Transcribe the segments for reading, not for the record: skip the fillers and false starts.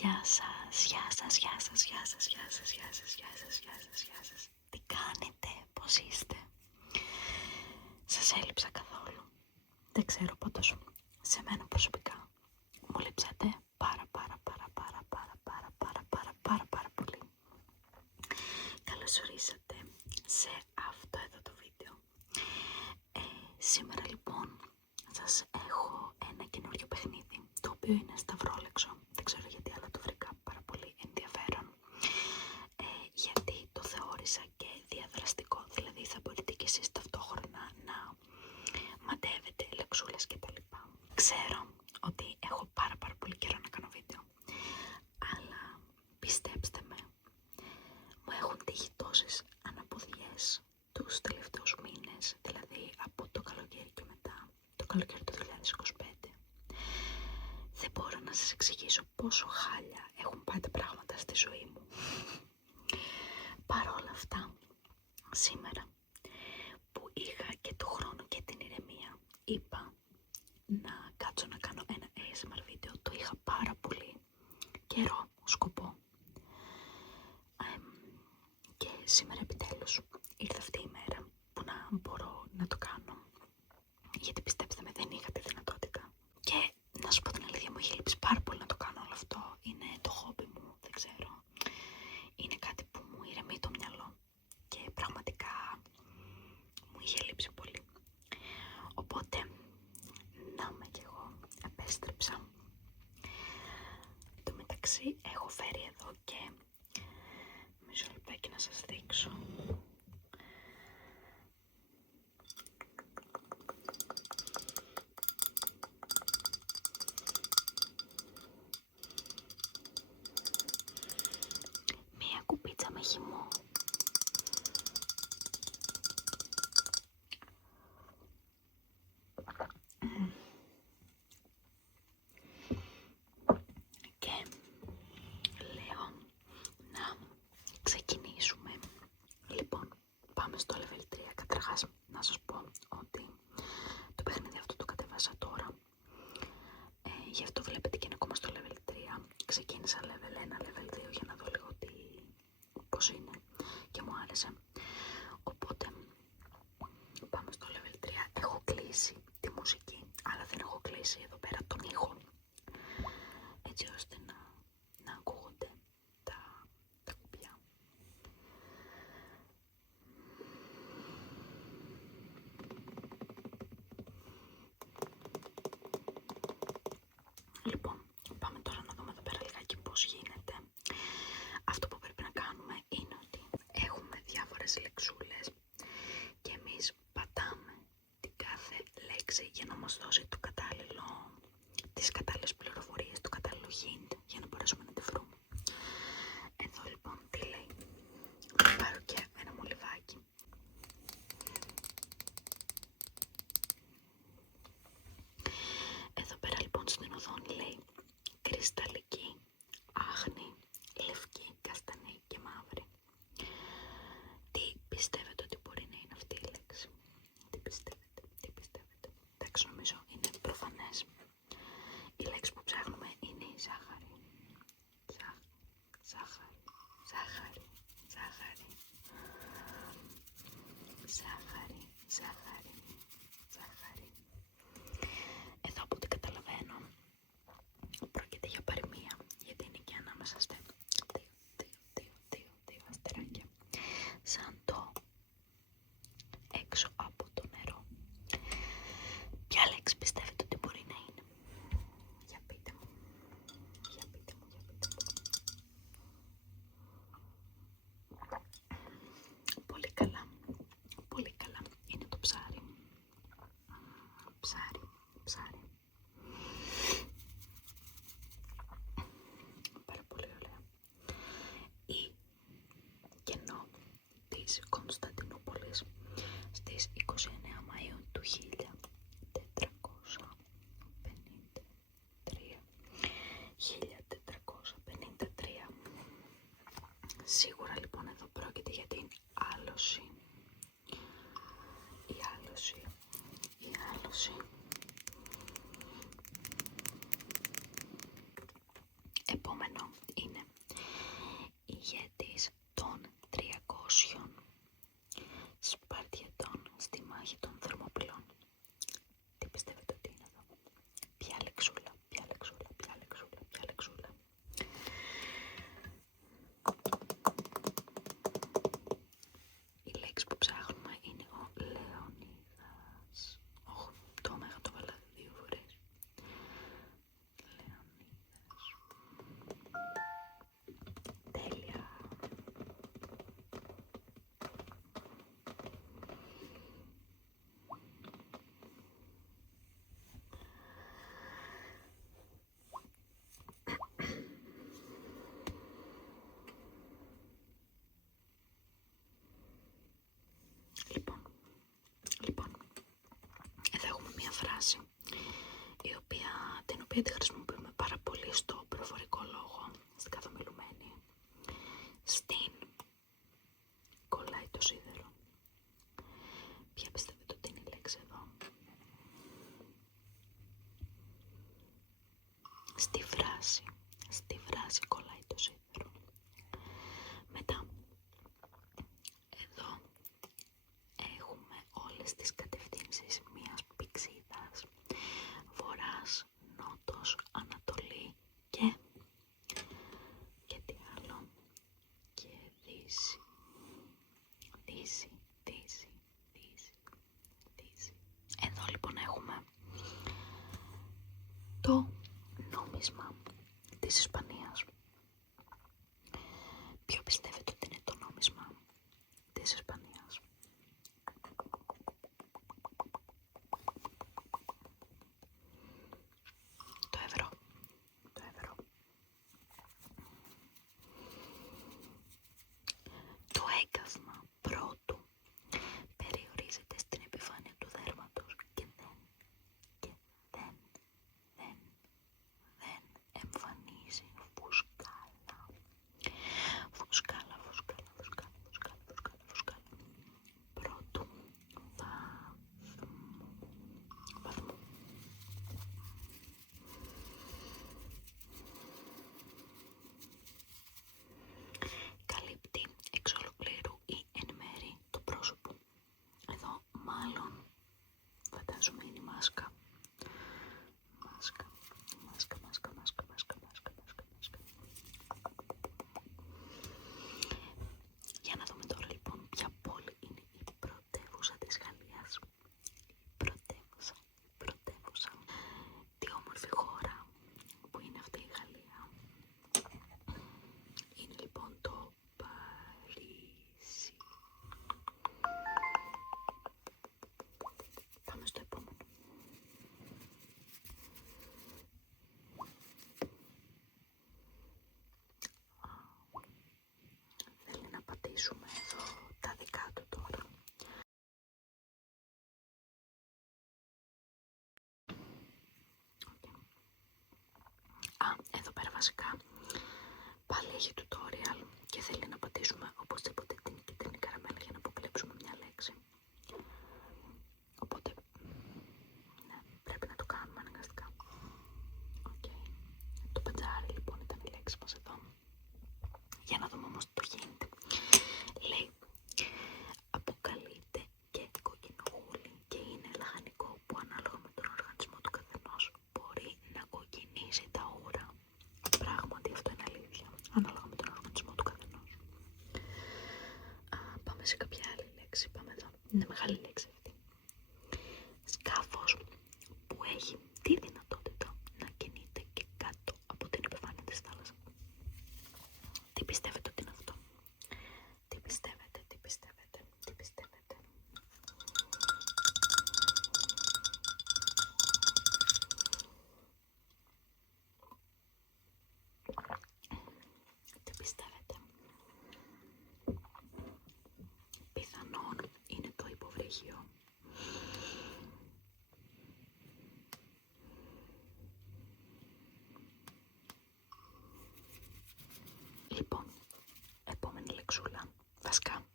Γεια σας, γεια σας, γεια σας, γεια σας, γεια σας, γεια σας, γεια σας, γεια σας, γεια σας. Τι κάνετε, πώς είστε? Σας έλειψα καθόλου? Δεν ξέρω, πάντως σε μένα προσωπικά μου λείψατε πάρα πολύ. Καλώς ορίσατε σε αυτό εδώ το βίντεο. Σήμερα λοιπόν σας έχω ένα καινούριο παιχνίδι, το οποίο είναι σταυρόλεξο. Δεν ξέρω γιατί, αλλά το βρήκα πάρα πολύ ενδιαφέρον, γιατί το θεώρησα και διαδραστικό, δηλαδή θα μπορείτε και εσείς ταυτόχρονα να μαντεύετε λεξούλες κτλ. Ξέρω ότι έχω πάρα πολύ καιρό να κάνω βίντεο, αλλά πιστέψτε με, μου έχουν τύχει τόσες αναποδιές τους τελευταίους μήνες, δηλαδή από το καλοκαίρι και μετά, το καλοκαίρι του 2025. Δεν μπορώ να σας εξηγήσω πόσο χάλια έχουν πάει τα πράγματα στη ζωή μου. Παρ' όλα αυτά, σήμερα που είχα και το χρόνο και την ηρεμία, είπα να κάτσω να κάνω ένα ASMR βίντεο. Το είχα πάρα πολύ καιρό σκοπό. Και σήμερα επιτέλους ήρθε αυτή η μέρα που να μπορώ να το κάνω. Γιατί πιστέψτε με, δεν είχα τη δυνατότητα. Και να σου πω την αλήθεια, μου είχε λείψει πάρα πολύ να το κάνω όλο αυτό. Είναι το χόμπι μου, δεν ξέρω. Είναι κάτι που μου ηρεμεί το μυαλό. Και πραγματικά μου είχε λείψει πολύ. Οπότε, να με κι εγώ, επέστρεψα. Το μεταξύ έχω φέρει εδώ και μισό λεπτάκι να σας δείξω. Μία κουπίτσα με χυμό. Και λέω να ξεκινήσουμε. Λοιπόν, πάμε στο level 3. Καταρχάς, να σας πω ότι το παιχνίδι αυτό το κατέβασα τώρα. Γι' αυτό βλέπετε και είναι ακόμα στο level 3. Ξεκίνησα level 1, level 2 για να δω λίγο πώς είναι και μου άρεσε. Οπότε, πάμε στο level 3. Έχω κλείσει τη μουσική, αλλά δεν έχω κλείσει εδώ πέρα τον ήχο, έτσι ώστε να ακούγονται τα κουμπιά. Λοιπόν, πάμε τώρα να δούμε εδώ πέρα λιγάκι πώς γίνεται. Αυτό που πρέπει να κάνουμε είναι ότι έχουμε διάφορες λεξούλες και εμείς πατάμε την κάθε λέξη για να μας δώσει τις κατάλληλες πληροφορίες, το κατάλληλο hint για να μπορέσουμε να τη βρούμε. Εδώ λοιπόν τι λέει? Θα πάρω και ένα μολυβάκι. Εδώ πέρα λοιπόν στην οθόνη λέει κρυσταλλική, άχνη, λευκή, καστανή και μαύρη. Τι πιστεύετε ότι μπορεί να είναι αυτή η λέξη? Τι πιστεύετε? Εντάξει, νομίζω είναι προφανές. Η λέξη που ψάχνουμε είναι η ζάχαρη. Ζάχαρη. Εδώ από ό,τι καταλαβαίνω πρόκειται για παροιμία, γιατί είναι και ανάμεσα στα δύο αστεράκια, σαν το έξω από το νερό. Ποια λέξη πιστεύετε ότι μπορεί να είναι? Για πείτε μου. Πολύ καλά. Είναι το ψάρι. Ψάρι. Πάρα πολύ ωραία. Η κενό της Κωνσταντινούπολης στις 29 Μαΐου του 1453. Σίγουρα λοιπόν εδώ πρόκειται για την άλωση. Η άλωση. επόμενο είναι ηγέτης των 300 Σπαρτιατών στη μάχη των Θερμοπυλών. Τι πιστεύετε ότι είναι εδώ? Ποια λεξούλα, ποια λεξούλα, ποια λεξούλα, ποια λεξούλα? Η λέξη που ψάχνουμε είναι ο Λεωνίδας. Όχι, το ωμέγα το βάλα 2 φορές. Λεωνίδας. Τέλεια. Λοιπόν, εδώ έχουμε μία φράση την οποία τη χρησιμοποιούμε πάρα πολύ στο προφορικό λόγο, στην καθομιλουμένη. Στην κολλάει το σίδερο. Ποια πιστεύετε ότι είναι η λέξη εδώ? Στη φράση κολλάει το σίδερο. Μετά, εδώ έχουμε όλες τις κατευθύνσεις μιας πυξίδας. Βορράς, νότος, ανατολή και τι άλλο? Και δύση. Δύση. Εδώ λοιπόν έχουμε το νόμισμα της Ισπανίας. Ποιο πιστεύετε ότι είναι το νόμισμα της Ισπανίας? Το ευρώ. Το έγκαυμα πρώτου περιορίζεται στην επιφάνεια του δέρματος και δεν εμφανίζει φουσκάλα. Πρώτου βαθμού. Καλύπτει εξ ολοκλήρου ή εν μέρη το πρόσωπο. Εδώ μάλλον φαντάζομαι είναι η μάσκα. Για να δούμε τώρα λοιπόν ποια πόλη είναι η πρωτεύουσα της Γαλλίας. Πρωτεύουσα. Τι όμορφη χώρα που είναι αυτή η Γαλλία. Είναι λοιπόν το Παρίσι. Πάμε στο επόμενο. Θέλει να πατήσουμε εδώ τα δικά του τώρα. Εδώ πέρα βασικά πάλι έχει tutorial και θέλει να πατήσουμε οπωσδήποτε την κίτρινη καραμέλα για να αποκλέψουμε μια λέξη. Οπότε, ναι, πρέπει να το κάνουμε αναγκαστικά. Το παντζάρι λοιπόν ήταν η λέξη μας εδώ. Για να δούμε όμως το hint. Λέει, αποκαλείται και κοκκινογούλη και είναι λαχανικό που ανάλογα με τον οργανισμό του καθενός μπορεί να κοκκινήσει τα ούρα. Πράγματι αυτό είναι αλήθεια, ανάλογα με τον οργανισμό του καθενός. Πάμε σε κάποια άλλη λέξη, πάμε εδώ. Είναι μεγάλη λέξη αυτή. Σκάφος που έχει τη δυνατότητα να κινείται και κάτω από την επιφάνεια της θάλασσας. Τι πιστεύετε ότι είναι αυτό? Τι πιστεύετε? Πιθανόν είναι το υποβρύχιο. Λοιπόν, επόμενη λεξούλα, βασικά,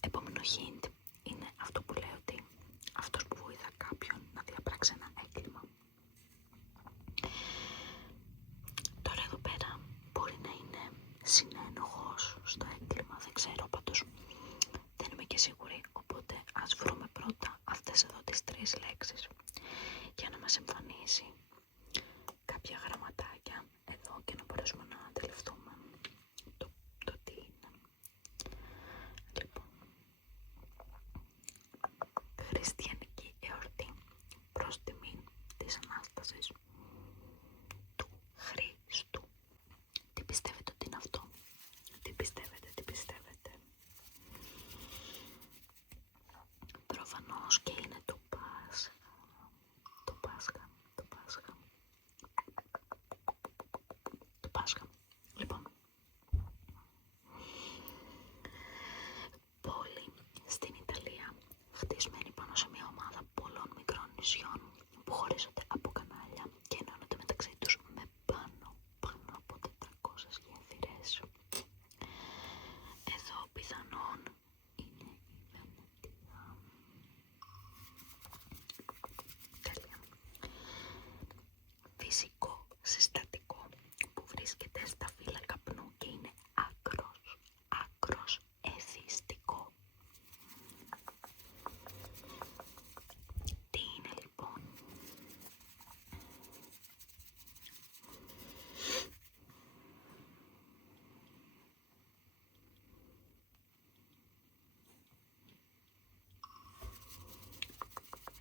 επόμενο hint είναι αυτό που λέει ότι αυτός που βοηθά κάποιον να διαπράξει ένα έγκλημα. Τώρα εδώ πέρα μας εμφανίσει κάποια γραμματάκια εδώ και να μπορέσουμε να αντιληφθούμε το τι είναι. Λοιπόν, χριστιανική εορτή προς τιμήν της Ανάστασης του Χριστού. Τι πιστεύετε ότι είναι αυτό? Τι πιστεύετε? Προφανώς και είναι το Πάσχα. Το Πάσχα. Λοιπόν, πόλη στην Ιταλία, χτισμένη πάνω σε μια ομάδα πολλών μικρών νησιών που χωρίζονται από κανάλια και ενώνονται μεταξύ τους με πάνω από 400 γέφυρες. Εδώ πιθανόν είναι η Βενετία. Τέλεια. Φυσικό συστατικό που βρίσκεται στα φύλλα καπνού και είναι άκρος εθιστικό. Τι είναι λοιπόν?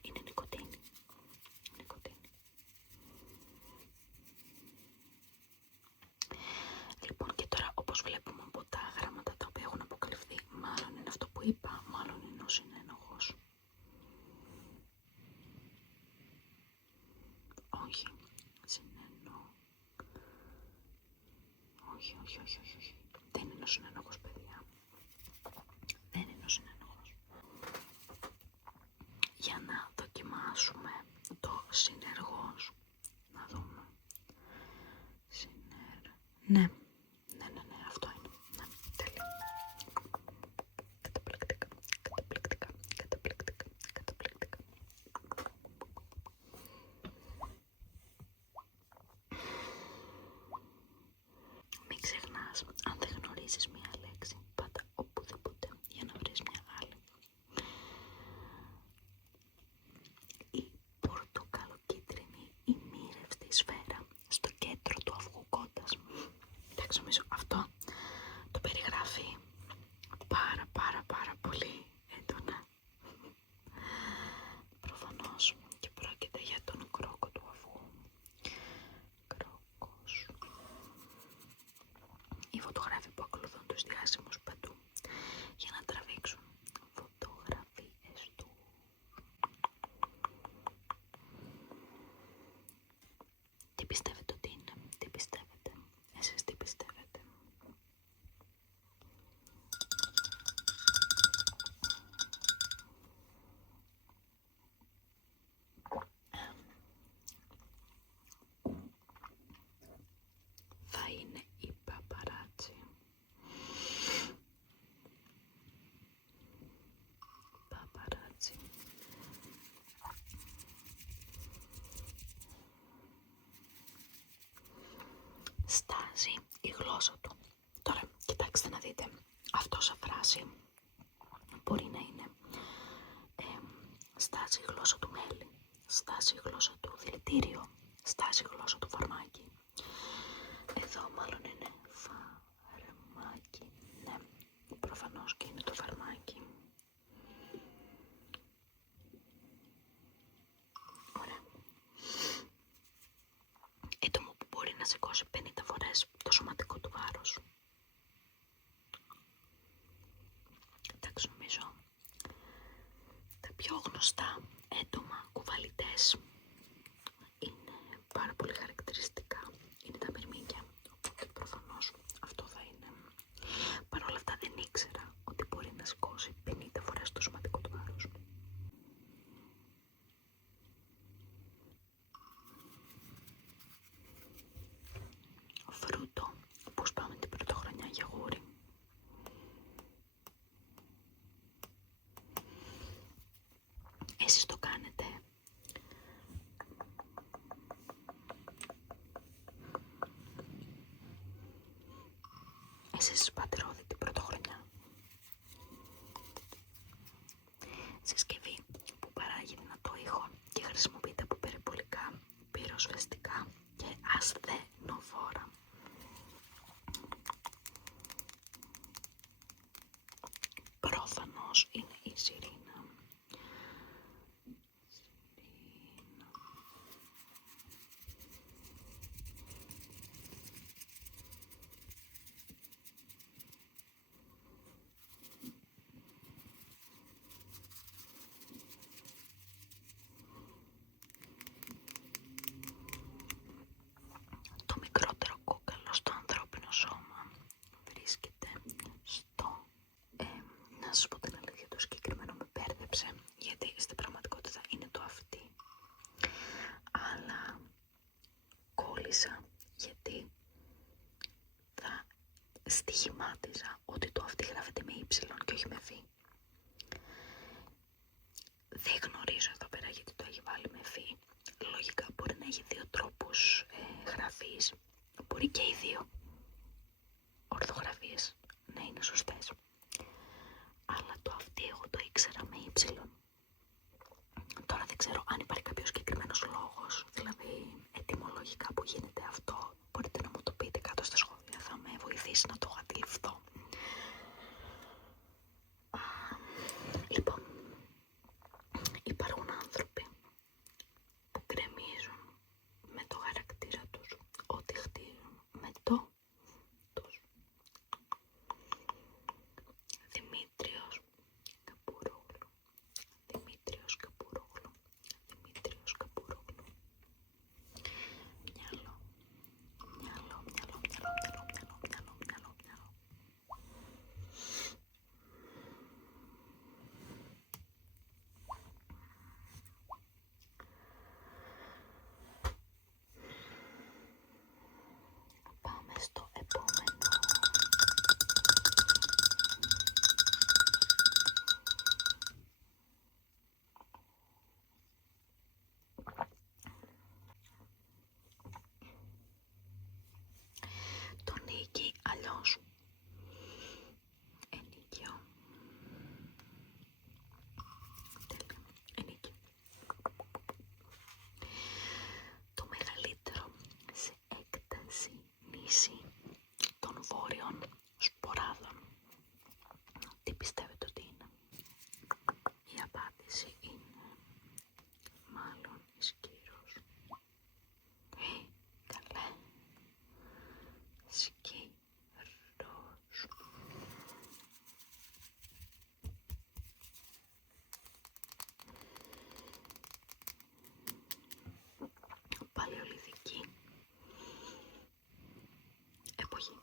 Είναι νοικοτήνη. Λοιπόν, και τώρα όπως βλέπουμε από τα γράμματα τα οποία έχουν αποκαλυφθεί, μάλλον είναι αυτό που είπα, μάλλον είναι ο συνένοχος. Όχι. Όχι. Δεν είναι ο συνένοχος, παιδιά. Δεν είναι ο συνένοχος. Για να δοκιμάσουμε το συνεργός. Να δούμε. Ναι, αυτό είναι. Ναι, τέλεια. Καταπληκτικά. Μην ξεχνάς, αν δεν γνωρίζεις μία λέξη, πάτα οπουδήποτε για να βρεις μία άλλη. Η πορτοκαλοκίτρινη ημίρευστη σφαίρα στο κέντρο του αυγού κότας. Εντάξει, νομίζω αυτό το περιγράφει πάρα πολύ έντονα. Προφανώς και πρόκειται για τον κρόκο του αυγού. Κρόκος. Οι φωτογράφοι που ακολουθούν τους διάσημους παντού για να τραβήξουν φωτογραφίες του. Τι πιστεύετε ότι είναι? Τι πιστεύετε? Εσείς τι πιστεύετε? Θα είναι η παπαράτσι. Στάζει η γλώσσα του. Τώρα, κοιτάξτε να δείτε. Αυτό σαν φράση μπορεί να είναι στάζει η γλώσσα του μέλι, στάζει η γλώσσα του δηλητήριο, στάζει η γλώσσα του φαρμάκι. Εδώ μάλλον είναι φαρμάκι. Ναι, προφανώς και είναι το φαρμάκι. Ωραία. Έτομο που μπορεί να σηκώσει 50 φορές το σωματικό του βάρος. Εντάξει, νομίζω τα πιο γνωστά έντομα κουβαλητές είναι πάρα πολύ χαρακτηριστικά. Είναι τα μυρμήγκια, οπότε προφανώς αυτό θα είναι. Παρ' όλα αυτά δεν ήξερα ότι μπορεί να σηκώσει 50 φορές το σωματικό του βάρος. Φρούτο που σπάμε την πρωτοχρονιά για γούρι. Εσείς το κάνετε? Εσείς σπάτε ρόδι την πρωτοχρονιά? Συσκευή που παράγει δυνατό ήχο και χρησιμοποιείται από περιπολικά ασθενοφόρα. Πρόφανως είναι η Σιρήνα. Το μικρότερο κόκαλο στο ανθρώπινο σώμα βρίσκεται στο... να σας πω την αλήθεια, το συγκεκριμένο με μπέρδεψε, γιατί στην πραγματικότητα είναι το αυτί. Αλλά κόλλησα γιατί θα στοιχημάτιζα ότι το αυτί γράφεται με ύψιλον και όχι με φι. Δεν γνωρίζω εδώ πέρα γιατί το έχει βάλει με φι. Λογικά μπορεί να έχει δύο τρόπους γραφής. Μπορεί και οι δύο ορθογραφίες να είναι σωστές. Αλλά το αυτί εγώ το ήξερα με ύψιλον. Τώρα δεν ξέρω αν υπάρχει κάποιος συγκεκριμένος λόγος, δηλαδή ετυμολογικά που γίνεται αυτό. Μπορείτε να μου το πείτε κάτω στα σχόλια, θα με βοηθήσει να το αντιληφθώ. Λοιπόν, υπάρχουν άνθρωποι που γκρεμίζουν με το χαρακτήρα τους ό,τι χτίζουν με το τους. Δημήτριος Καπουρόγλου, Δημήτριος Καπουρόγλου, Δημήτριος Καπουρόγλου. Μυαλό, μυαλό, μυαλό, μυαλό, μυαλό, μυαλό, μυαλό, μυαλό, μυαλό. Πάμε στο επόμενο. Το νίκη, αλλιώς ενίκιο. Τέλεια, ενίκιο. Το μεγαλύτερο σε έκταση νήσι των βόρειων σποράδων. Τι πιστεύετε ότι είναι? Η απάντηση είναι μάλλον η Σκύρος. Καλέ. Σκύρος. Παλαιολιθική εποχή.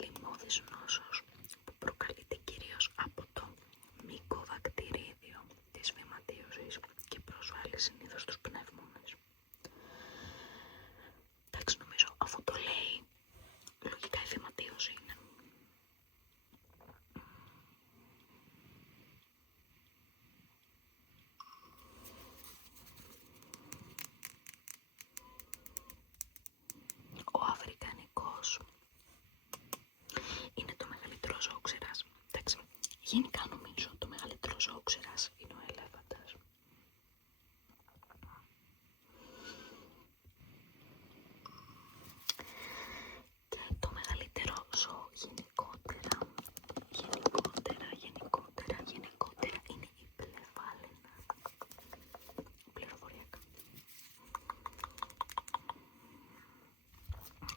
Λιμώδης νόσος που προκαλείται κυρίως από το μυκοβακτηρίδιο της φυματίωσης και προσβάλλει συνήθως τους πνεύμονες. Εντάξει, νομίζω αφού το λέει, λογικά η φυματίωση είναι. Ο αφρικανικός είναι το μεγαλύτερο ζώο ξηράς. Εντάξει, γενικά νομίζω το μεγαλύτερο ζώο ξηράς είναι ο ελέφαντας. Και το μεγαλύτερο ζώο γενικότερα είναι η πλεφάλαινα. Πληροφοριακά.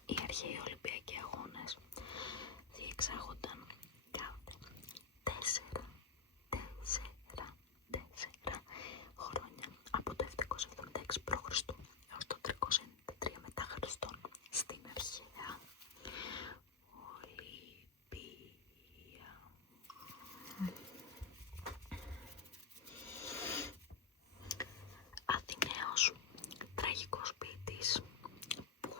Οι αρχαίοι Ολυμπιακοί αγώνες διεξάγονταν κάθε 4 χρόνια από το 776 π.Χ. έως το 393 μετά Χριστόν στην αρχαία Ολυμπία. Αθηναίος τραγικός ποιητής που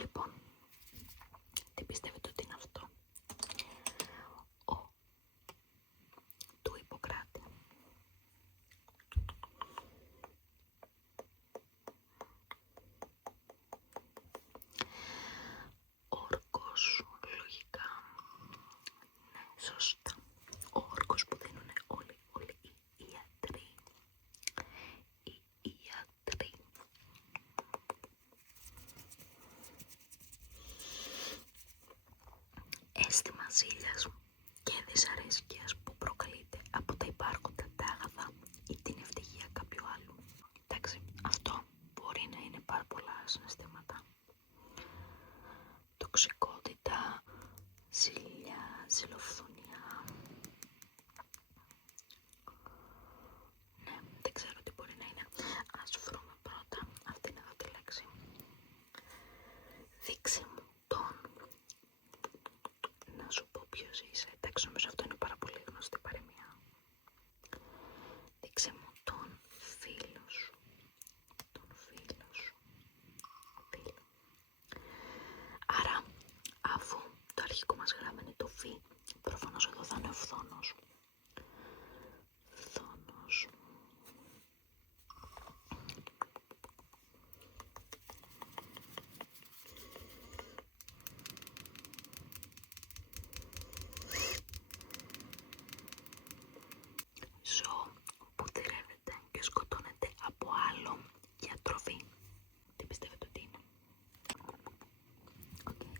Λοιπόν, τι πιστεύετε ότι είναι αυτό? Ο του Ιπποκράτη. Όρκος, λογικά. Ναι, σωστά. Ο όρκος που δίνουν όλοι οι ιατροί. Οι ιατροί. Αίσθημα ζήλιας και δυσαρέσκειας που προκαλείται από τα υπάρχοντα τάγαθα ή την ευτυχία κάποιου άλλου. Εντάξει, αυτό μπορεί να είναι πάρα πολλά συναισθήματα. Τοξικότητα, ζήλια, ζηλοφθονία. Ναι, δεν ξέρω τι μπορεί να είναι. Ας βρούμε πρώτα αυτήν εδώ τη λέξη. Δείξε μου τον. Να σου πω ποιος είσαι. Εντάξει, νομίζω αυτό είναι πάρα πολύ γνωστή παροιμία. Δείξε μου τον φίλο σου. Τον φίλο σου. Φίλο. Άρα, αφού το αρχικό μας γράμμα είναι το φι, προφανώς εδώ θα είναι ο φθόνος. Φθόνος. Ζώο που θηρεύεται και σκοτώνεται από άλλο για τροφή. Τι πιστεύετε ότι είναι?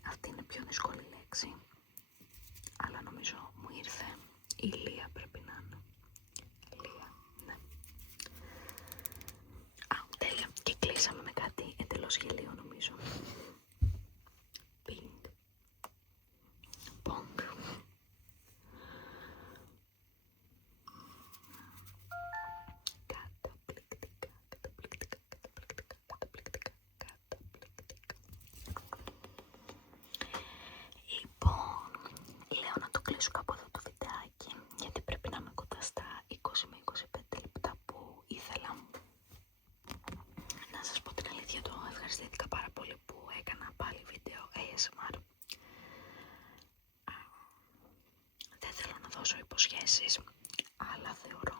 Αυτή είναι πιο δύσκολη λέξη, αλλά νομίζω μου ήρθε η Λία, πρέπει να είναι. Λία, ναι. Τέλεια. Και κλείσαμε με κάτι εντελώς γελίο νομίζω. Πινγκ. Πονγκ. Καταπληκτικά, καταπληκτικά, καταπληκτικά, καταπληκτικά, καταπληκτικά. Λοιπόν, λέω να το κλείσω κάπου εδώ το βιντεάκι, γιατί πρέπει να είμαι κοντά στα 20 με 25 λεπτά που ήθελα. Να σας πω την αλήθεια, το ευχαριστήθηκα πάρα πολύ που έκανα πάλι βίντεο ASMR. Δεν θέλω να δώσω υποσχέσεις, αλλά θεωρώ